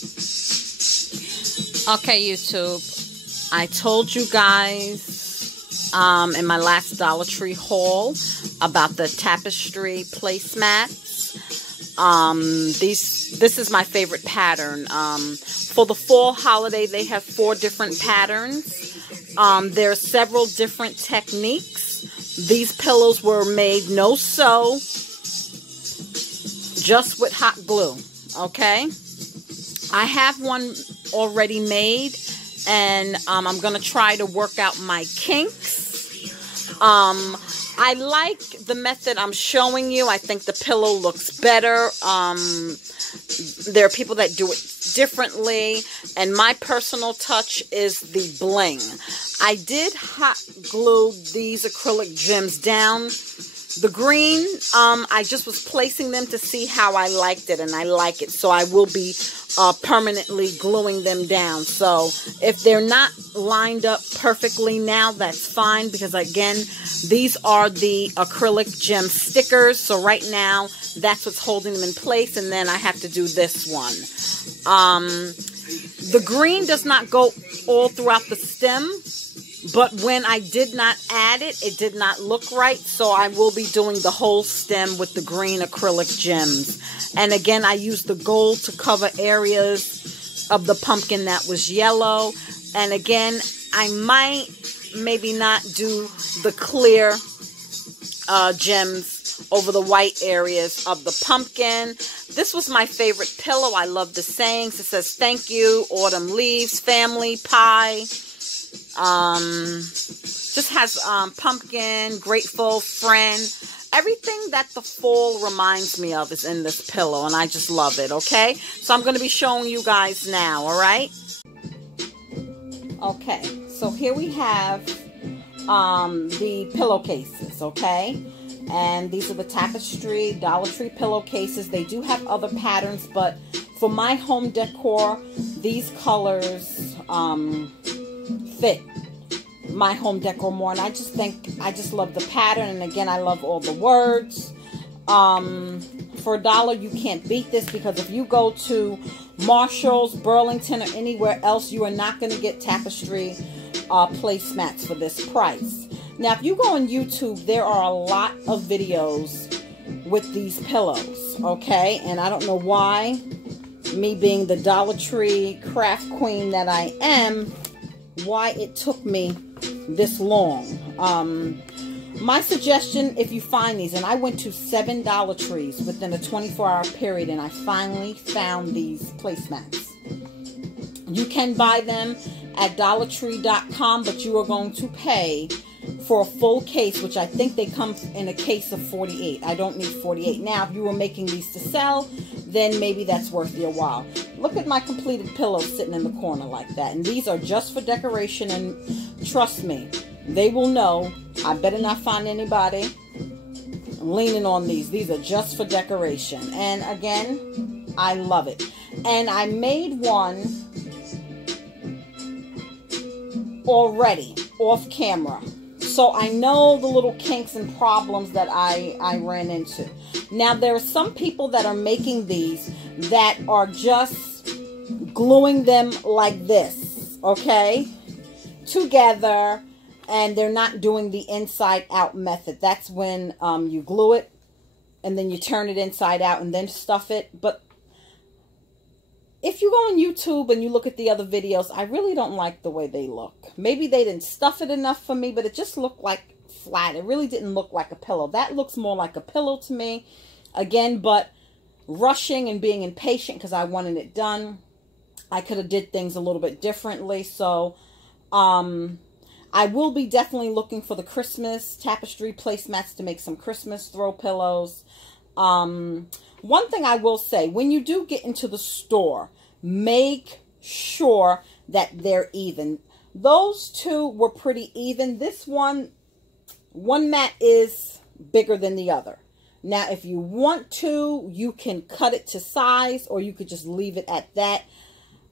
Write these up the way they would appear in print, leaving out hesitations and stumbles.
Okay, YouTube, I told you guys in my last Dollar Tree haul about the tapestry placemats. This is my favorite pattern. For the fall holiday, they have 4 different patterns. There are several different techniques. These pillows were made no sew, just with hot glue. Okay, I have one already made, and I'm gonna try to work out my kinks. I like the method I'm showing you. I think the pillow looks better. There are people that do it differently, and my personal touch is the bling. I did hot glue these acrylic gems down. The green, I just was placing them to see how I liked it, and I like it, so I will be permanently gluing them down. So if they're not lined up perfectly now, that's fine, because again, these are the acrylic gem stickers. So right now, that's what's holding them in place, and then I have to do this one. The green does not go all throughout the stem, but when I did not add it, it did not look right. So I will be doing the whole stem with the green acrylic gems. And again, I used the gold to cover areas of the pumpkin that was yellow. And again, I might maybe not do the clear gems over the white areas of the pumpkin. This was my favorite pillow. I love the sayings. It says, "Thank you, autumn leaves, family, pie." Just has pumpkin, grateful, friend. Everything that the fall reminds me of is in this pillow, and I just love it, okay? So I'm going to be showing you guys now, all right? Okay, so here we have the pillowcases, okay? And these are the tapestry Dollar Tree pillowcases. They do have other patterns, but for my home decor, these colors fit my home decor more, and I just love the pattern. And again, I love all the words. For $1, you can't beat this, because if you go to Marshall's, Burlington, or anywhere else, you are not going to get tapestry placemats for this price. Now, if you go on YouTube, there are a lot of videos with these pillows, okay? And I don't know why, me being the Dollar Tree craft queen that I am, why it took me this long. My suggestion, if you find these, and I went to 7 Dollar Trees within a 24-hour period, and I finally found these placemats. You can buy them at dollartree.com, but you are going to pay for a full case, which I think they come in a case of 48. I don't need 48. Now, if you were making these to sell, then maybe that's worth your while. Look at my completed pillows sitting in the corner like that. And these are just for decoration, and trust me, they will know. I better not find anybody leaning on these. These are just for decoration. And again, I love it. And I made one already off camera, so I know the little kinks and problems that I ran into. Now, there are some people that are making these that are just gluing them like this, okay, together, and they're not doing the inside out method. That's when you glue it and then you turn it inside out and then stuff it. But if you go on YouTube and you look at the other videos, I really don't like the way they look. Maybe they didn't stuff it enough for me, but it just looked like flat. It really didn't look like a pillow. That looks more like a pillow to me. Again, but rushing and being impatient because I wanted it done, I could have did things a little bit differently. So I will be definitely looking for the Christmas tapestry placemats to make some Christmas throw pillows. One thing I will say, when you do get into the store, make sure that they're even. Those two were pretty even. This one mat is bigger than the other. Now, if you want to, you can cut it to size, or you could just leave it at that.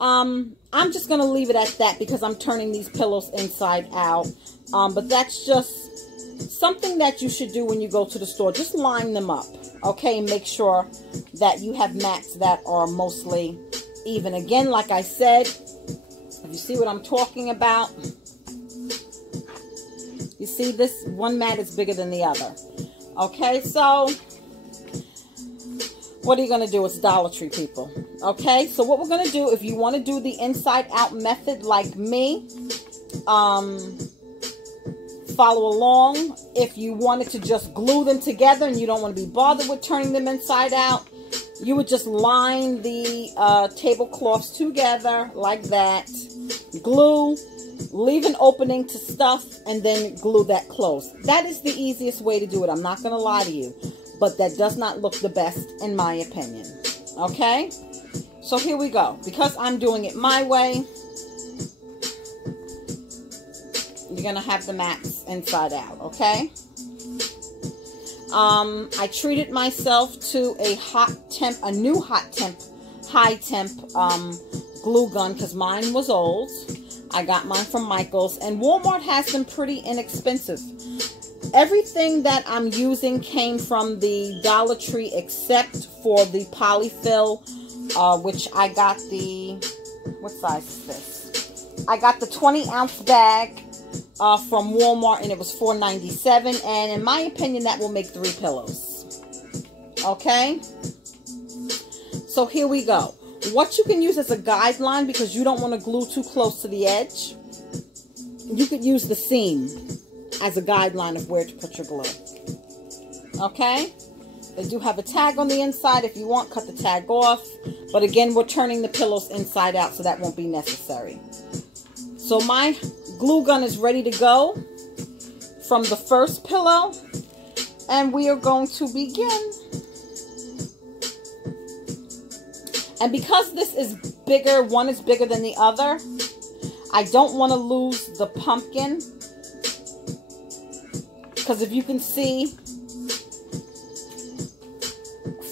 I'm just going to leave it at that because I'm turning these pillows inside out. But that's just something that you should do when you go to the store. Just line them up, okay? And make sure that you have mats that are mostly even. Again, like I said, if you see what I'm talking about, you see this one mat is bigger than the other. Okay, so what are you going to do? It's Dollar Tree, people. Okay, so what we're going to do, if you want to do the inside out method like me, follow along. If you wanted to just glue them together and you don't want to be bothered with turning them inside out, you would just line the tablecloths together like that, glue, leave an opening to stuff, and then glue that closed. That is the easiest way to do it. I'm not going to lie to you, but that does not look the best in my opinion. Okay, so here we go. Because I'm doing it my way, you're going to have the mats inside out. Okay, I treated myself to a new high temp glue gun because mine was old. I got mine from Michael's, and Walmart has them pretty inexpensive. Everything that I'm using came from the Dollar Tree except for the polyfill, which I got the, what size is this? I got the 20-ounce bag from Walmart, and it was $4.97, and in my opinion, that will make 3 pillows. Okay? So here we go. What you can use as a guideline, because you don't want to glue too close to the edge, you could use the seam as a guideline of where to put your glue. Okay? They do have a tag on the inside. If you want, cut the tag off. But again, we're turning the pillows inside out, so that won't be necessary. So my glue gun is ready to go from the first pillow, and we are going to begin. And because this is bigger, one is bigger than the other, I don't want to lose the pumpkin. Because if you can see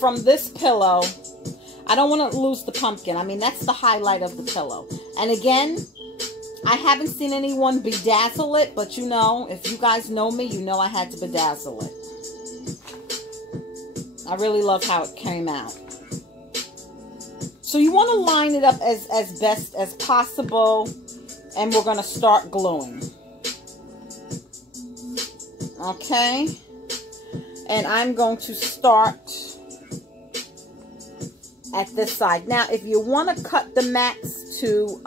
from this pillow, I don't want to lose the pumpkin. I mean, that's the highlight of the pillow. And again, I haven't seen anyone bedazzle it, but you know, if you guys know me, you know I had to bedazzle it. I really love how it came out. So you want to line it up as best as possible, and we're going to start gluing. Okay, and I'm going to start at this side. Now, if you want to cut the mats to,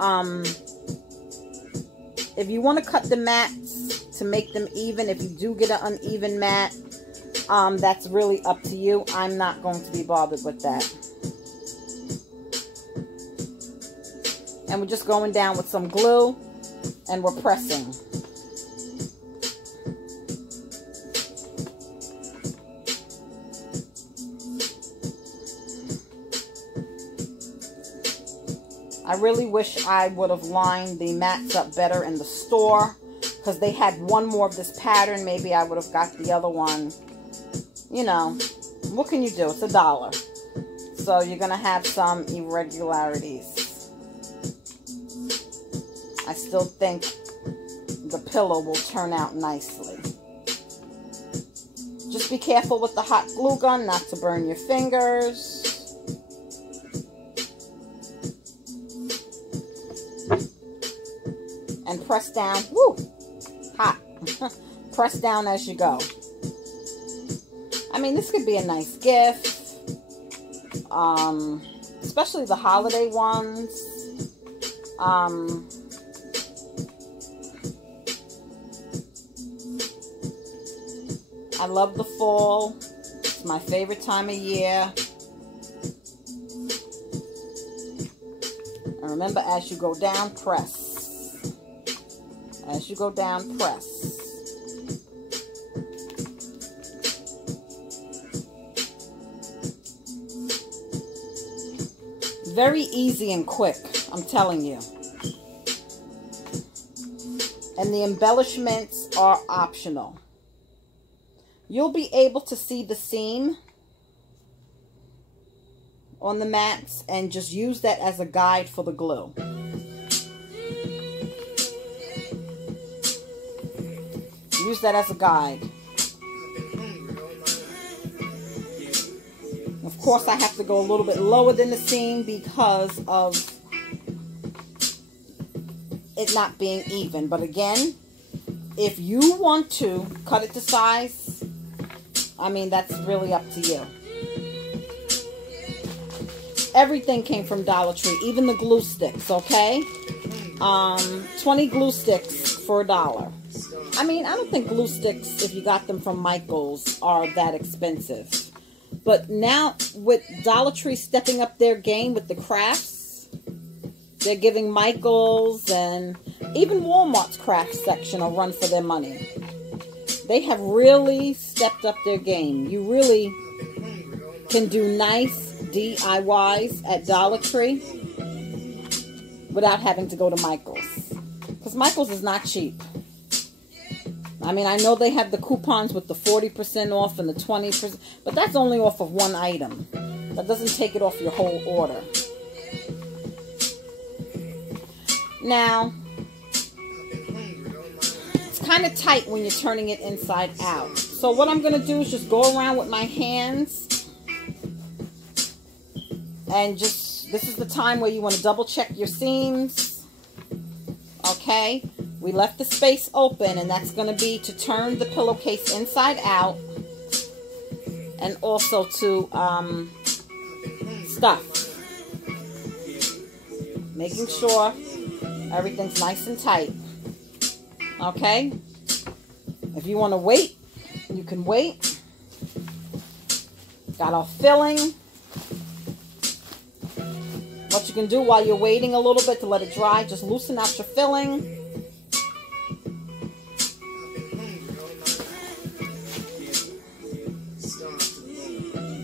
make them even, if you do get an uneven mat, that's really up to you. I'm not going to be bothered with that. And we're just going down with some glue, and we're pressing. I really wish I would have lined the mats up better in the store, because they had one more of this pattern. Maybe I would have got the other one. You know, what can you do? It's $1. So you're going to have some irregularities. I still think the pillow will turn out nicely. Just be careful with the hot glue gun not to burn your fingers. And press down. Woo! Hot. Press down as you go. I mean, this could be a nice gift. Especially the holiday ones. I love the fall. It's my favorite time of year. And remember, as you go down, press. As you go down, press. Very easy and quick, I'm telling you. And the embellishments are optional. You'll be able to see the seam on the mats and just use that as a guide for the glue. Use that as a guide. Of course, I have to go a little bit lower than the seam because of it not being even. But again, if you want to cut it to size, I mean, that's really up to you. Everything came from Dollar Tree, even the glue sticks, okay? 20 glue sticks for $1. I mean, I don't think glue sticks, if you got them from Michael's, are that expensive. But now, with Dollar Tree stepping up their game with the crafts, they're giving Michael's and even Walmart's craft section a run for their money. They have really stepped up their game. You really can do nice DIYs at Dollar Tree without having to go to Michael's. Because Michael's is not cheap. I mean, I know they have the coupons with the 40% off and the 20%, but that's only off of one item. That doesn't take it off your whole order. Now, it's kind of tight when you're turning it inside out. So what I'm going to do is just go around with my hands and just, this is the time where you want to double check your seams. Okay. We left the space open, and that's going to be to turn the pillowcase inside out and also to stuff. Making sure everything's nice and tight. Okay? If you want to wait, you can wait. Got our filling. What you can do while you're waiting a little bit to let it dry, just loosen out your filling.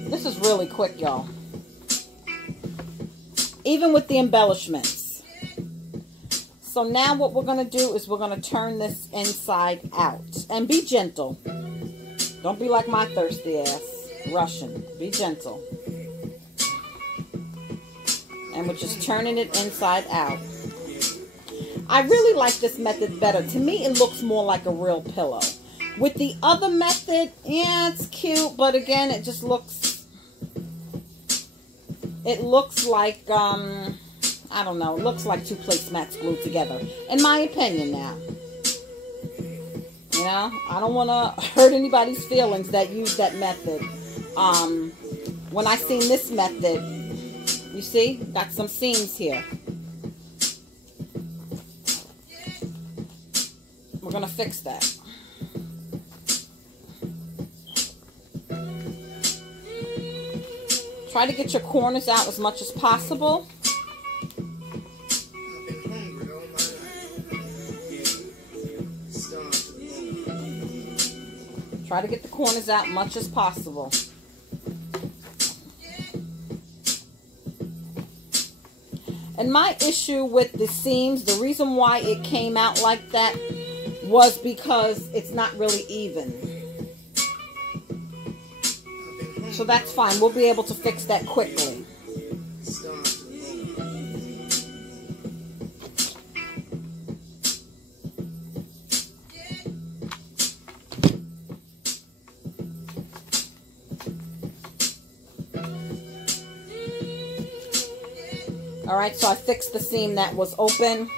This is really quick, y'all. Even with the embellishments. So now what we're going to do is we're going to turn this inside out. And be gentle. Don't be like my thirsty ass. Russian. Be gentle. And we're just turning it inside out. I really like this method better. To me, it looks more like a real pillow. With the other method, yeah, it's cute. But again, it just looks... It looks like, I don't know, it looks like two placemats glued together. In my opinion now. You know, I don't want to hurt anybody's feelings that use that method. When I seen this method, you see, got some seams here. We're going to fix that. Try to get your corners out as much as possible. Try to get the corners out much as possible. And my issue with the seams, the reason why it came out like that was because it's not really even. So that's fine. We'll be able to fix that quickly. Alright, so I fixed the seam that was open.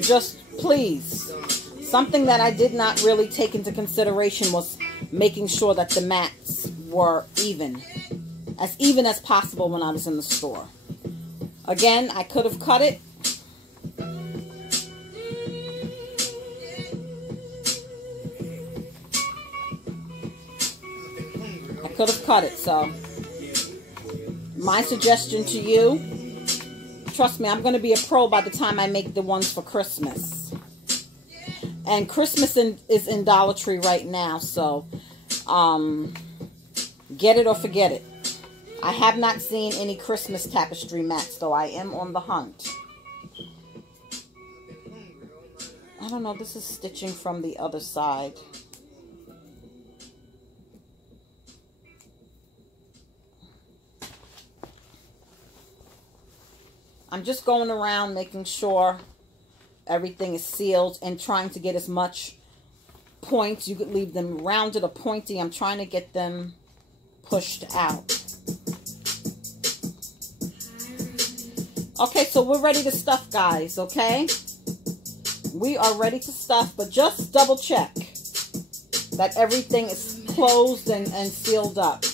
Just please, something that I did not really take into consideration was making sure that the mats were even as possible when I was in the store. Again, I could have cut it. I could have cut it, so my suggestion to you, trust me, I'm going to be a pro by the time I make the ones for Christmas. And Christmas is in Dollar Tree right now, so get it or forget it. I have not seen any Christmas tapestry mats, though I am on the hunt. I don't know, this is stitching from the other side. I'm just going around making sure everything is sealed and trying to get as much points. You could leave them rounded or pointy. I'm trying to get them pushed out. Okay, so we're ready to stuff, guys, okay? We are ready to stuff, but just double check that everything is closed and sealed up.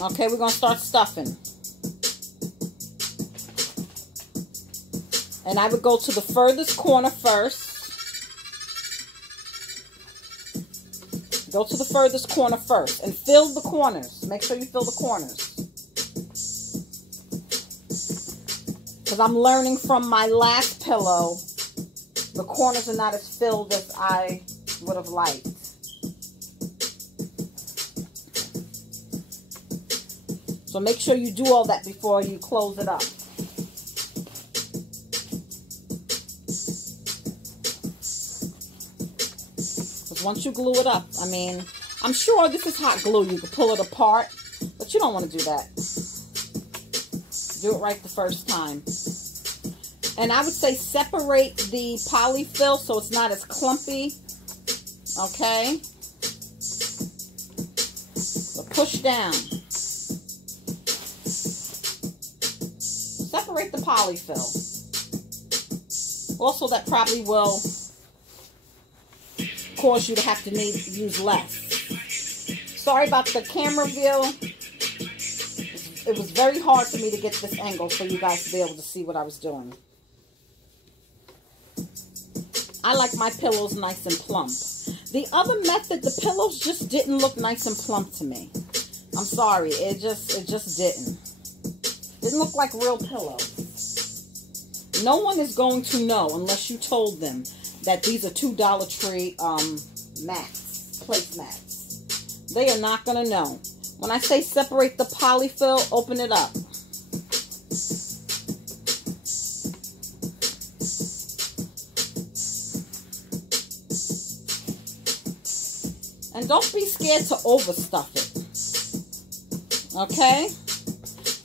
Okay, we're going to start stuffing. And I would go to the furthest corner first. Go to the furthest corner first and fill the corners. Make sure you fill the corners. Because I'm learning from my last pillow, the corners are not as filled as I would have liked. So make sure you do all that before you close it up. Because once you glue it up, I mean, I'm sure this is hot glue. You can pull it apart, but you don't want to do that. Do it right the first time. And I would say separate the polyfill so it's not as clumpy. Okay? So push down. Separate the polyfill. Also, that probably will cause you to have to use less. Sorry about the camera view. It was very hard for me to get this angle for you guys to be able to see what I was doing. I like my pillows nice and plump. The other method, the pillows just didn't look nice and plump to me. I'm sorry, it just didn't. Didn't look like real pillows. No one is going to know unless you told them that these are $2 Dollar Tree mats, placemats. They are not going to know. When I say separate the polyfill, open it up. And don't be scared to overstuff it. Okay?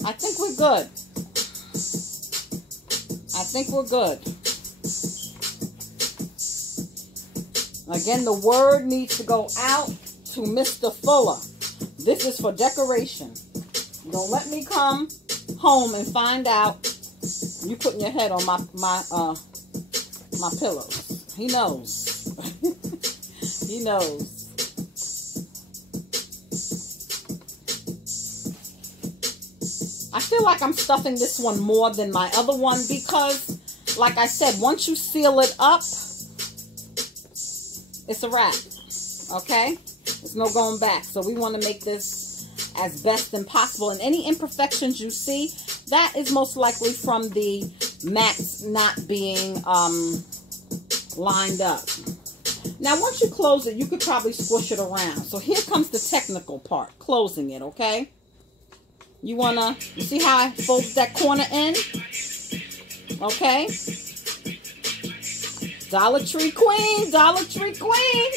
I think we're good. I think we're good. Again, the word needs to go out to Mr. Fuller. This is for decoration. Don't let me come home and find out you putting your head on my pillows. He knows. He knows. I feel like I'm stuffing this one more than my other one because, like I said, once you seal it up, it's a wrap. Okay? There's no going back. So we want to make this as best as possible. And any imperfections you see, that is most likely from the mats not being lined up. Now, once you close it, you could probably squish it around. So here comes the technical part, closing it, okay? You see how I folded that corner in? Okay? Dollar Tree Queen, Dollar Tree Queen.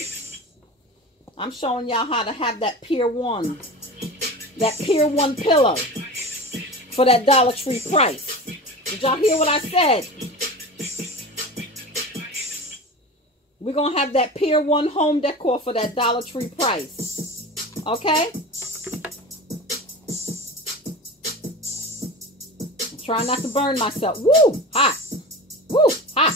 I'm showing y'all how to have that Pier 1. That Pier 1 pillow for that Dollar Tree price. Did y'all hear what I said? We're going to have that Pier 1 home decor for that Dollar Tree price. Okay? I'm trying not to burn myself. Woo! Hot. Woo! Hot.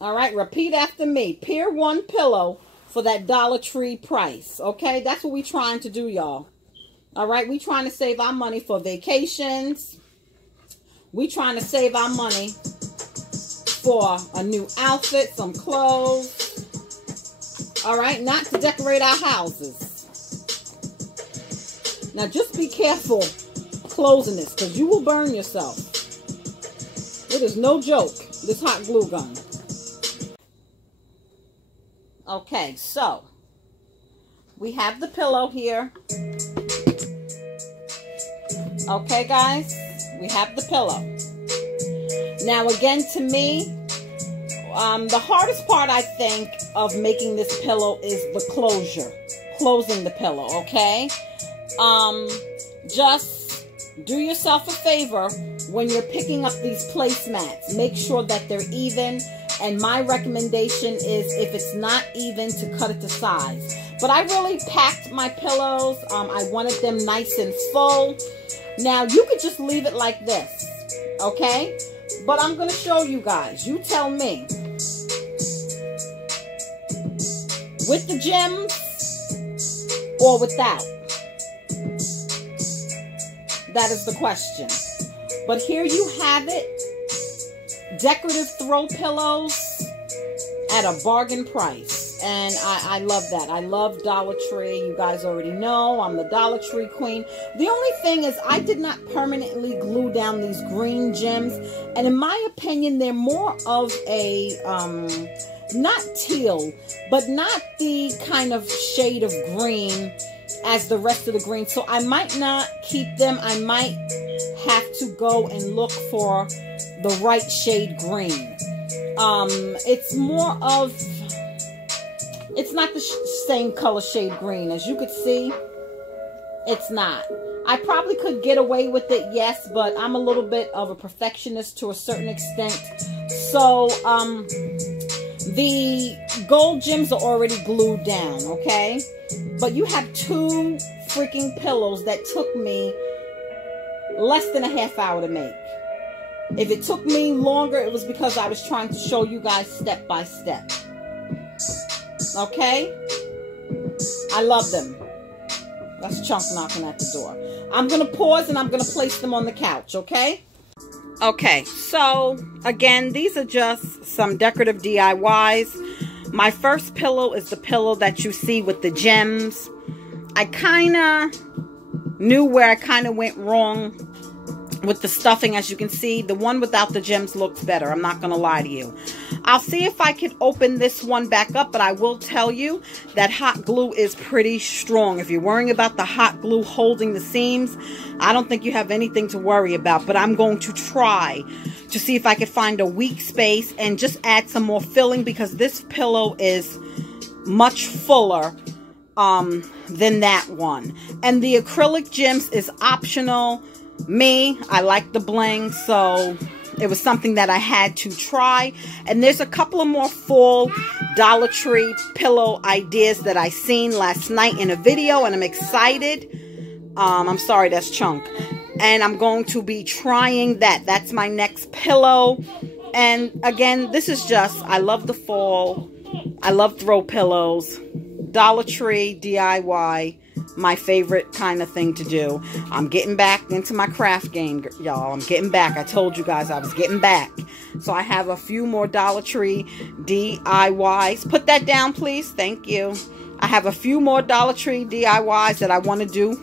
All right, repeat after me. Pier 1 pillow for that Dollar Tree price. Okay? That's what we're trying to do, y'all. All right? We're trying to save our money for vacations. We're trying to save our money for a new outfit, some clothes. All right? Not to decorate our houses. Now, just be careful closing this because you will burn yourself. It is no joke, this hot glue gun. Okay, so we have the pillow here. Okay, guys, we have the pillow. Now, again, to me, the hardest part, I think, of making this pillow is the closure. Closing the pillow, okay? Just do yourself a favor when you're picking up these placemats. Make sure that they're even. And my recommendation is, if it's not even, to cut it to size. But I really packed my pillows. I wanted them nice and full. Now, you could just leave it like this, okay? But I'm going to show you guys. You tell me. With the gems or without? That is the question. But here you have it. Decorative throw pillows at a bargain price. And I love that. I love Dollar Tree. You guys already know I'm the Dollar Tree queen. The only thing is, I did not permanently glue down these green gems. And in my opinion, they're more of a, not teal, but not the kind of shade of green as the rest of the green. So I might not keep them. I might have to go and look for the right shade green. It's more of, it's not the same color shade green. As you could see, it's not. I probably could get away with it, yes, but I'm a little bit of a perfectionist to a certain extent. So, the gold gems are already glued down, okay? But you have two freaking pillows that took me less than a half hour to make. If it took me longer, it was because I was trying to show you guys step by step. Okay? I love them. That's Chunk knocking at the door. I'm going to pause and I'm going to place them on the couch, okay? Okay, so again, these are just some decorative DIYs. My first pillow is the pillow that you see with the gems. I kind of knew where I kind of went wrong with the stuffing. As you can see, the one without the gems looks better. I'm not going to lie to you. I'll see if I can open this one back up, but I will tell you that hot glue is pretty strong. If you're worrying about the hot glue holding the seams, I don't think you have anything to worry about, but I'm going to try to see if I can find a weak space and just add some more filling, because this pillow is much fuller than that one. And the acrylic gems is optional. I like the bling, so it was something that I had to try. And there's a couple of more full Dollar Tree pillow ideas that I seen last night in a video, and I'm excited. I'm sorry, that's Chunk. And I'm going to be trying that. That's my next pillow. And again, this is just, I love the fall. I love throw pillows. Dollar Tree DIY. My favorite kind of thing to do. I'm getting back into my craft game, y'all. I'm getting back. I told you guys I was getting back. So I have a few more Dollar Tree DIYs. Put that down, please. Thank you. I have a few more Dollar Tree DIYs that I want to do.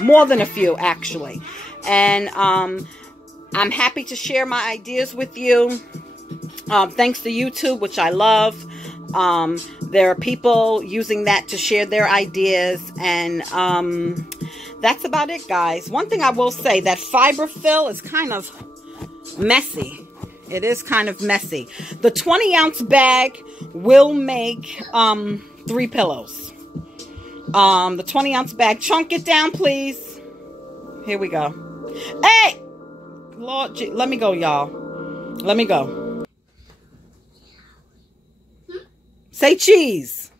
More than a few, actually. And I'm happy to share my ideas with you. Thanks to YouTube, which I love. There are people using that to share their ideas, and that's about it, guys. One thing I will say, that fiber fill is kind of messy. It is kind of messy. The 20-ounce bag will make 3 pillows. The 20-ounce bag. Chunk it down, please. Here we go. Hey! Lord, let me go, y'all. Let me go. Say cheese.